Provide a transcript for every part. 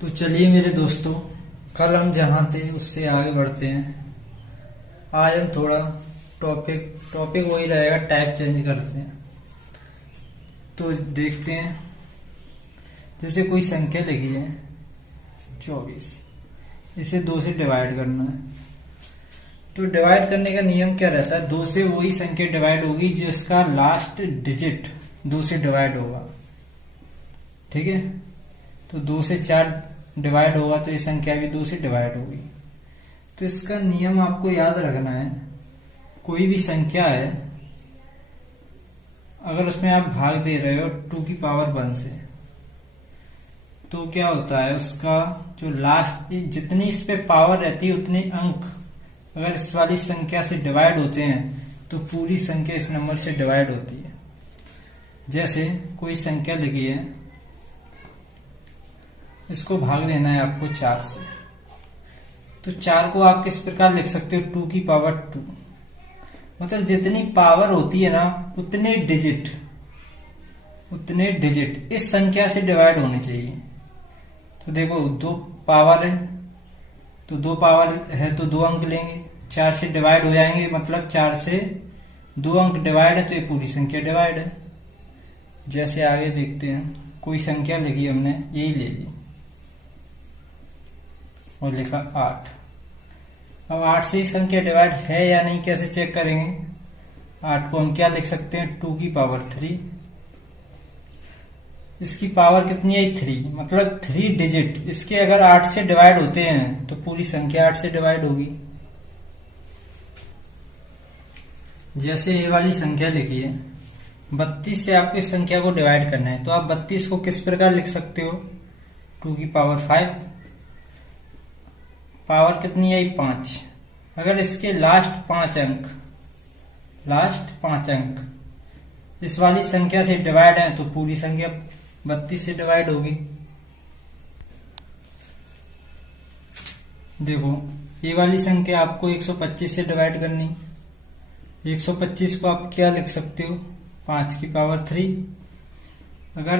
तो चलिए मेरे दोस्तों, कल हम जहाँ थे उससे आगे बढ़ते हैं। आज हम थोड़ा टॉपिक वही रहेगा, टाइप चेंज करते हैं। तो देखते हैं, जैसे कोई संख्या लिखी है 24, इसे 2 से डिवाइड करना है। तो डिवाइड करने का नियम क्या रहता है? 2 से वही संख्या डिवाइड होगी जिसका लास्ट डिजिट 2 से डिवाइड होगा। ठीक है, तो 2 से 4 डिवाइड होगा तो ये संख्या भी 2 से डिवाइड होगी। तो इसका नियम आपको याद रखना है। कोई भी संख्या है, अगर उसमें आप भाग दे रहे हो 2 की पावर 1 से, तो क्या होता है, उसका जो लास्ट जितनी इस पे पावर रहती है उतने अंक अगर इस वाली संख्या से डिवाइड होते हैं तो पूरी संख्या इस नंबर से डिवाइड होती है। जैसे कोई संख्या लिखी है, इसको भाग देना है आपको 4 से। तो 4 को आप किस प्रकार लिख सकते हो? 2 की पावर 2। मतलब जितनी पावर होती है ना, उतने डिजिट इस संख्या से डिवाइड होने चाहिए। तो देखो, 2 पावर है तो 2 पावर है तो 2 अंक लेंगे, 4 से डिवाइड हो जाएंगे, मतलब 4 से 2 अंक डिवाइड है तो ये पूरी संख्या डिवाइड है। जैसे आगे देखते हैं, कोई संख्या लिखी हमने, यही ले ली और लिखा 8। अब 8 से ही संख्या डिवाइड है या नहीं, कैसे चेक करेंगे? 8 को हम क्या लिख सकते हैं? 2 की पावर 3। इसकी पावर कितनी है? 3, मतलब 3 डिजिट इसके अगर 8 से डिवाइड होते हैं तो पूरी संख्या 8 से डिवाइड होगी। जैसे ये वाली संख्या लिखी है, 32 से आपको इस संख्या को डिवाइड करना है, तो आप 32 को किस प्रकार लिख सकते हो? 2 की पावर 5। पावर कितनी है? 5। अगर इसके लास्ट 5 अंक इस वाली संख्या से डिवाइड है तो पूरी संख्या 32 से डिवाइड होगी। देखो, ये वाली संख्या आपको 125 से डिवाइड करनी। 125 को आप क्या लिख सकते हो? 5 की पावर 3। अगर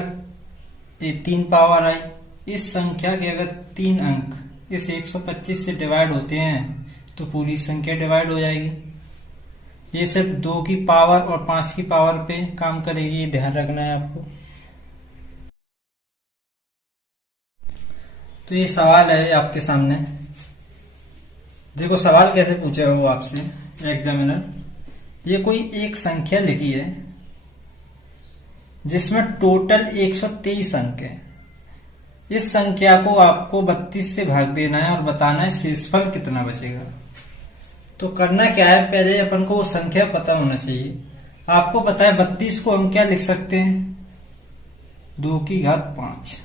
ये 3 पावर आई, इस संख्या के अगर 3 अंक इस 125 से डिवाइड होते हैं तो पूरी संख्या डिवाइड हो जाएगी। ये सिर्फ 2 की पावर और 5 की पावर पे काम करेगी, ये ध्यान रखना है आपको। तो ये सवाल है आपके सामने। देखो, सवाल कैसे पूछेगा वो आपसे एग्जामिनर। ये कोई एक संख्या लिखी है जिसमें टोटल 123 अंक है। इस संख्या को आपको 32 से भाग देना है और बताना है शेषफल कितना बचेगा। तो करना क्या है, पहले अपन को वो संख्या पता होना चाहिए। आपको पता है 32 को हम क्या लिख सकते हैं? 2 की घात 5।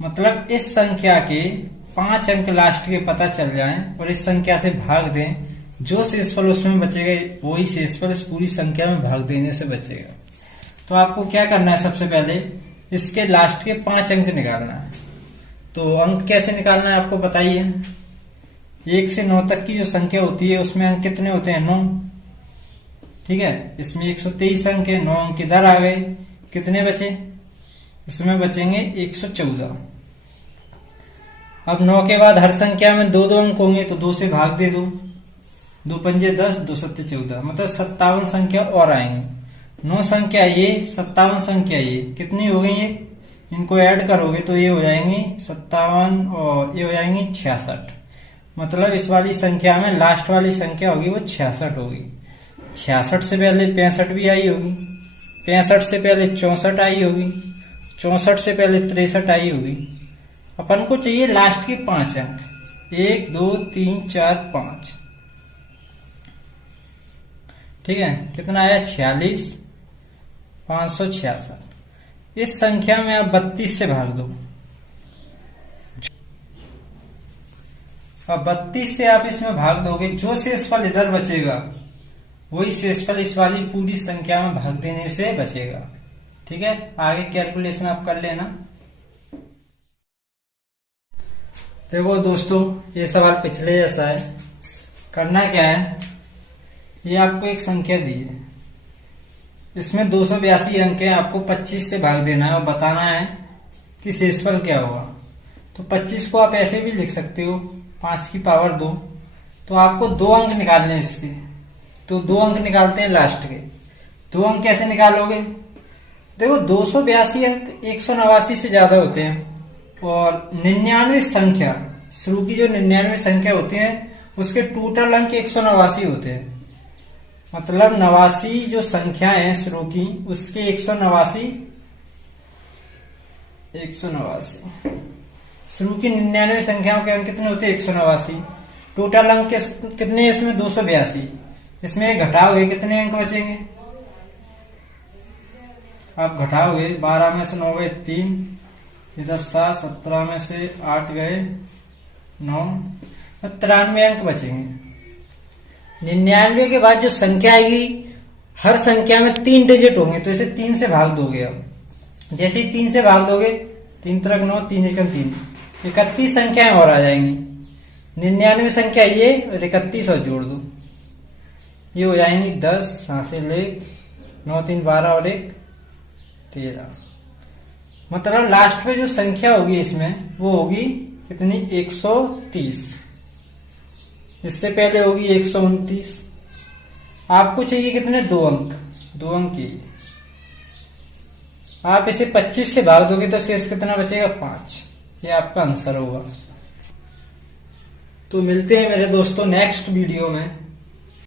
मतलब इस संख्या के 5 अंक लास्ट के पता चल जाएं और इस संख्या से भाग दें, जो शेषफल उसमें बचेगा वही शेषफल इस पूरी संख्या में भाग देने से बचेगा। तो आपको क्या करना है, सबसे पहले इसके लास्ट के 5 अंक निकालना है। तो अंक कैसे निकालना है आपको बताइए। 1 से 9 तक की जो संख्या होती है उसमें अंक कितने होते हैं? 9। ठीक है, इसमें 123 अंक है, 9 अंक इधर आ गए, कितने बचे? इसमें बचेंगे 114। अब 9 के बाद हर संख्या में 2-2 अंक होंगे, तो 2 से भाग दे दो। 2 पंजे 10, 2 सत्ते 14, मतलब 57 संख्या और आएंगी। 9 संख्या ये, 57 संख्या ये, कितनी हो गई? ये इनको ऐड करोगे तो ये हो जाएंगी 57 और ये हो जाएंगी 66। मतलब इस वाली संख्या में लास्ट वाली संख्या होगी वो 66 होगी। 66 से पहले 65 भी आई होगी, 65 से पहले 64 आई होगी, 64 से पहले 63 आई होगी। अपन को चाहिए लास्ट के 5 अंक, 1 2 3 4 5। ठीक है, कितना आया? 46, 566। इस संख्या में आप 32 से भाग दो। अब 32 से आप इसमें भाग दोगे, जो शेषफल इधर बचेगा वही शेषफल इस वाली पूरी संख्या में भाग देने से बचेगा। ठीक है, आगे कैलकुलेशन आप कर लेना। देखो दोस्तों, ये सवाल पिछले जैसा है। करना क्या है, ये आपको एक संख्या दी है, इसमें 282 अंक है, आपको 25 से भाग देना है और बताना है कि शेषफल क्या होगा। तो 25 को आप ऐसे भी लिख सकते हो 5 की पावर 2। तो आपको 2 अंक निकालने हैं इसके, तो 2 अंक निकालते हैं लास्ट के। 2 अंक कैसे निकालोगे? देखो 282 अंक 189 से ज्यादा होते हैं, और 99 संख्या, शुरू की जो 99 संख्या होती है उसके टोटल अंक 189 होते हैं। मतलब 89 जो संख्या है शुरू की, उसके 189 शुरू की 99 संख्याओं के अंक कितने होते हैं? 189। टोटल अंक कितने इसमें? 282। इसमें घटाओगे कितने अंक बचेंगे? आप घटाओगे 12 में से 9 गए 3, इधर 7, 17 में से 8 गए 9, 93 अंक बचेंगे। 99 के बाद जो संख्या आएगी, हर संख्या में 3 डिजिट होंगे, तो इसे 3 से भाग दोगे। अब जैसे ही 3 से भाग दोगे, 3 3 9, 3 1 3, 31 संख्याएं और आ जाएंगी। 99 संख्या ये और 31 और जोड़ दो, ये हो जाएंगी 10, हासिल 1, 9 3 12 और 1 13। मतलब लास्ट में जो संख्या होगी इसमें वो होगी कितनी? 130। इससे पहले होगी 129। आपको चाहिए कितने? 2 अंक। 2 अंक की आप इसे 25 से भाग दोगे तो शेष कितना बचेगा? 5। ये आपका आंसर होगा। तो मिलते हैं मेरे दोस्तों नेक्स्ट वीडियो में।